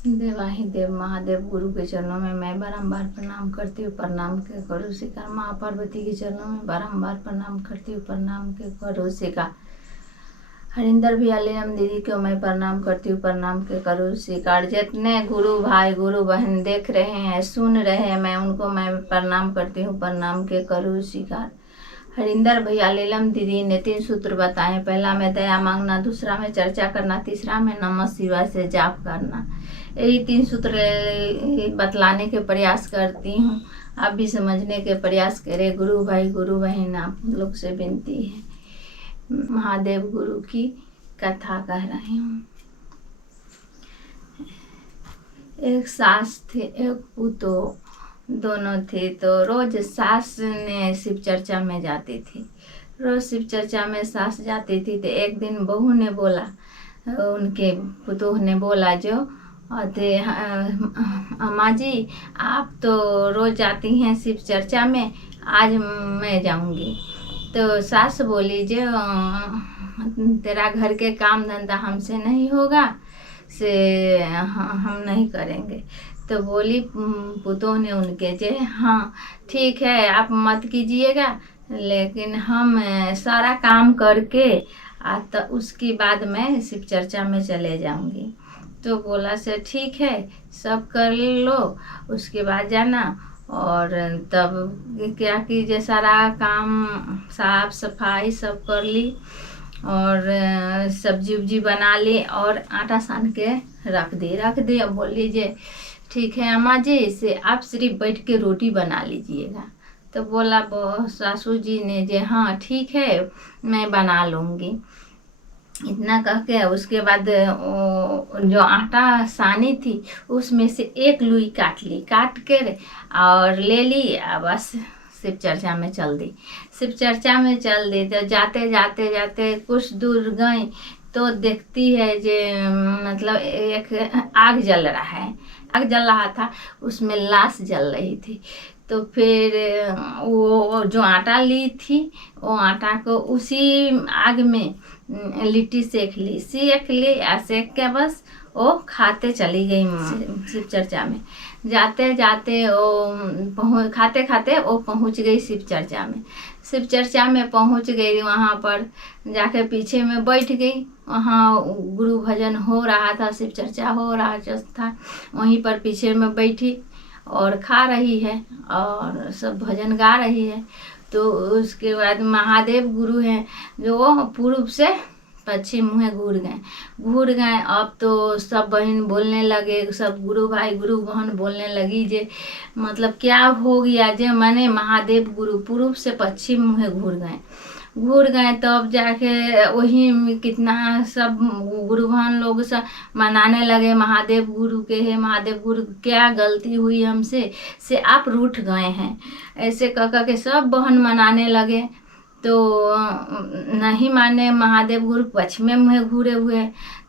देवाहि देव महादेव गुरु के चरणों में मैं बारंबार प्रणाम करती हूँ। प्रणाम के करो स्वीकार। माँ पार्वती के चरणों में बारंबार प्रणाम करती हूँ। प्रणाम के करो स्वीकार। हरिंदर भैया लीलम दीदी को मैं प्रणाम करती हूँ। प्रणाम के करो स्वीकार। जितने गुरु भाई गुरु बहन देख रहे हैं सुन रहे हैं मैं उनको मैं प्रणाम करती हूँ। प्रणाम के करो स्वीकार। हरिंदर भैया लीलम दीदी ने 3 सूत्र बताए। पहला में दया मांगना, दूसरा में चर्चा करना, तीसरा में नमः शिवाय से जाप करना। यही 3 सूत्र बतलाने के प्रयास करती हूँ। आप भी समझने के प्रयास करें। गुरु भाई गुरु बहन आप लोग से विनती है। महादेव गुरु की कथा कह रही हूँ। एक सास थे एक पुतो, दोनों थे। तो रोज सास ने शिव चर्चा में जाती थी। रोज शिव चर्चा में सास जाती थी। तो एक दिन बहू ने बोला, उनके पुतोह ने बोला जो अम्मा जी आप तो रोज जाती हैं शिव चर्चा में, आज मैं जाऊंगी। तो सास बोली जो तेरा घर के काम धंधा हमसे नहीं होगा, से हम नहीं करेंगे। तो बोली पुतोह ने उनके जे हाँ ठीक है आप मत कीजिएगा, लेकिन हम सारा काम करके तो उसके बाद मैं शिव चर्चा में चले जाऊंगी। तो बोला से ठीक है सब कर लो, उसके बाद जाना। और तब क्या कीजिए सारा काम साफ सफाई सब कर ली और सब्जी उब्जी बना ली और आटा सान के रख दी। अब बोल लीजिए ठीक है अम्मा जी से आप सिर्फ बैठ के रोटी बना लीजिएगा। तो बोला सासू जी ने जे हाँ ठीक है मैं बना लूँगी। इतना कह के उसके बाद जो आटा सानी थी उसमें से एक लुई काट के और ले ली। बस शिव चर्चा में चल दी। शिव चर्चा में चल दी। तो जाते जाते जाते कुछ दूर गई तो देखती है जे मतलब एक आग जल रहा था, उसमें लाश जल रही थी। तो फिर वो जो आटा ली थी वो आटा को उसी आग में लिट्टी सेक ली सेक के बस वो खाते चली गई शिव चर्चा में। जाते जाते वो खाते खाते वो पहुंच गई शिव चर्चा में। शिव चर्चा में पहुंच गई, वहाँ पर जाके पीछे में बैठ गई। वहाँ गुरु भजन हो रहा था, शिव चर्चा हो रहा था। वहीं पर पीछे में बैठी और खा रही है और सब भजन गा रही है। तो उसके बाद महादेव गुरु हैं जो पूर्व से पश्चिम मुँह घूर गए। अब तो सब बहन बोलने लगे, सब गुरु भाई गुरु बहन बोलने लगी जे मतलब क्या हो गया जे मैंने महादेव गुरु पूर्व से पश्चिम मुँह घूर गए। तो अब जाके वही कितना सब गुरु बहन लोग सब मनाने लगे महादेव गुरु के है महादेव गुरु क्या गलती हुई हमसे से आप रूठ गए हैं। ऐसे कह के सब बहन मनाने लगे। तो नहीं माने, महादेव गुरु पश्चिम मुँह घूरे हुए।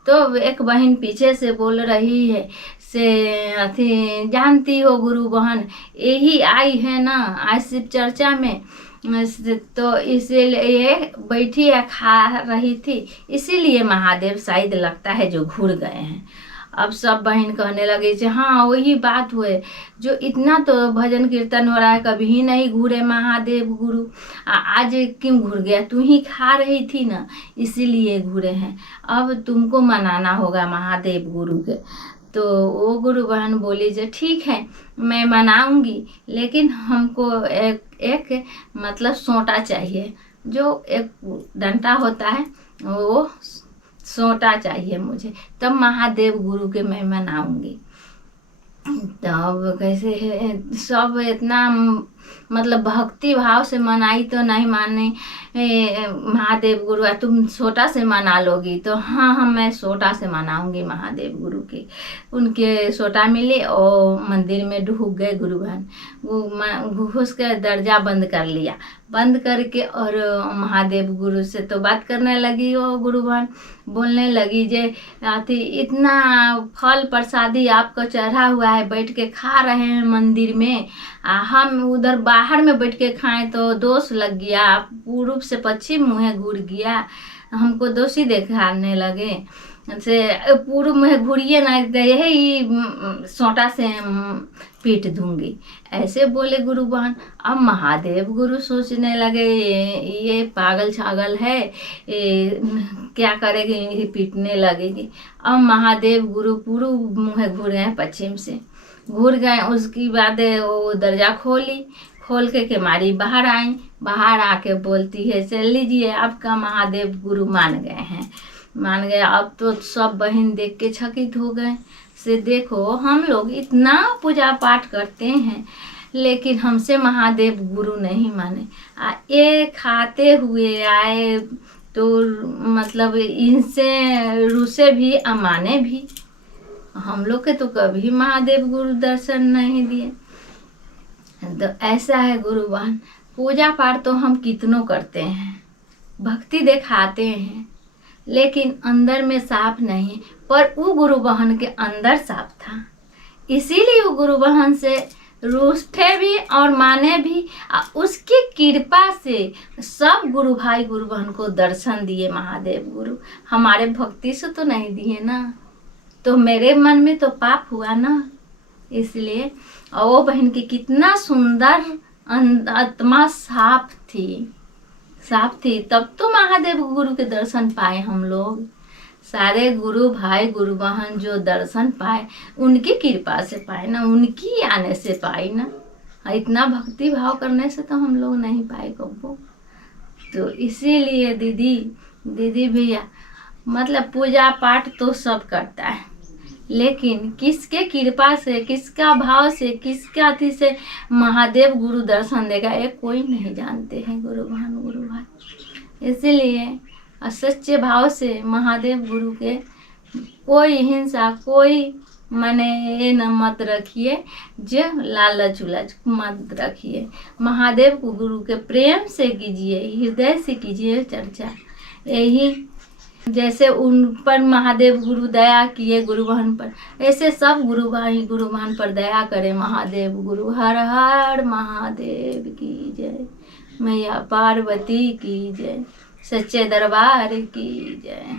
तो एक बहन पीछे से बोल रही है से अथी जानती हो गुरु बहन यही आई है ना आज शिव चर्चा में, तो इसीलिए बैठी है खा रही थी, इसीलिए महादेव शायद लगता है जो घूर गए हैं। अब सब बहन कहने लगे कि हाँ वही बात हुए जो इतना तो भजन कीर्तन हो रहा है कभी ही नहीं घूरे महादेव गुरु, आज क्यों घूर गया? तू ही खा रही थी ना इसीलिए घूरे हैं। अब तुमको मनाना होगा महादेव गुरु के। तो वो गुरु बहन बोली जो ठीक है मैं मनाऊंगी, लेकिन हमको एक मतलब सोटा चाहिए, जो एक डंडा होता है वो सोटा चाहिए मुझे, तब महादेव गुरु के मैं मनाऊंगी। तब कैसे है सब इतना मतलब भक्ति भाव से मनाई तो नहीं माने महादेव गुरु, तुम सोटा से मना लोगी? तो हाँ मैं सोटा से मनाऊंगी महादेव गुरु की। उनके सोटा मिली और मंदिर में ढूक गए गुरु बहन। घुस के दरजा बंद कर लिया, बंद करके और महादेव गुरु से तो बात करने लगी। वो गुरु बहन बोलने लगी जे अथी इतना फल प्रसादी आपको चढ़ा हुआ है, बैठ के खा रहे हैं मंदिर में, हम उधर बाहर में बैठ के खाएं तो दोष लग गया, पूर्व से पश्चिम मुँह घूर गया, हमको दोषी दिखाने लगे। से पूर्व में घूरिए ना यही सोटा से पीट दूंगी, ऐसे बोले गुरु बहन। अब महादेव गुरु सोचने लगे ये पागल छागल है, क्या करेगी, ये पीटने लगेगी। अब महादेव गुरु पूर्व मुँह घूर गए, पश्चिम से घूर गए। उसकी बाद वो दरजा खोल के केमारी बाहर आई। बाहर आके बोलती है चल लीजिए, आपका महादेव गुरु मान गए। अब तो सब बहन देख के चकित हो गए से देखो हम लोग इतना पूजा पाठ करते हैं लेकिन हमसे महादेव गुरु नहीं माने। ये खाते हुए आए तो मतलब इनसे रूसे भी अमाने भी। हम लोग के तो कभी महादेव गुरु दर्शन नहीं दिए। तो ऐसा है गुरु बहन, पूजा पाठ तो हम कितनों करते हैं, भक्ति दिखाते हैं, लेकिन अंदर में साफ नहीं। पर वो गुरु बहन के अंदर साफ था, इसीलिए वो गुरु बहन से रूठे भी और माने भी। उसकी कृपा से सब गुरु भाई गुरु बहन को दर्शन दिए महादेव गुरु। हमारे भक्ति से तो नहीं दिए ना, तो मेरे मन में तो पाप हुआ ना, इसलिए। और वो बहन की कितना सुंदर आत्मा साफ थी, तब तो महादेव गुरु के दर्शन पाए हम लोग। सारे गुरु भाई गुरु बहन जो दर्शन पाए उनकी कृपा से पाए ना, उनकी आने से पाए ना। इतना भक्ति भाव करने से तो हम लोग नहीं पाए कब्बो। तो इसीलिए दीदी भैया, मतलब पूजा पाठ तो सब करता है, लेकिन किसके कृपा से, किसका भाव से, किसका अति से महादेव गुरु दर्शन देगा ये कोई नहीं जानते हैं गुरु बहन गुरु भाई। इसीलिए सच्चे भाव से महादेव गुरु के कोई हिंसा, कोई माने ये न मत रखिए, जो लालच उलच मत रखिए। महादेव गुरु के प्रेम से कीजिए, हृदय से कीजिए चर्चा। यही जैसे उन पर महादेव गुरु दया किए गुरु बहन पर, ऐसे सब गुरु भाई गुरु बहन पर दया करे महादेव गुरु। हर हर महादेव की जय, मैया पार्वती की जय, सच्चे दरबार की जय।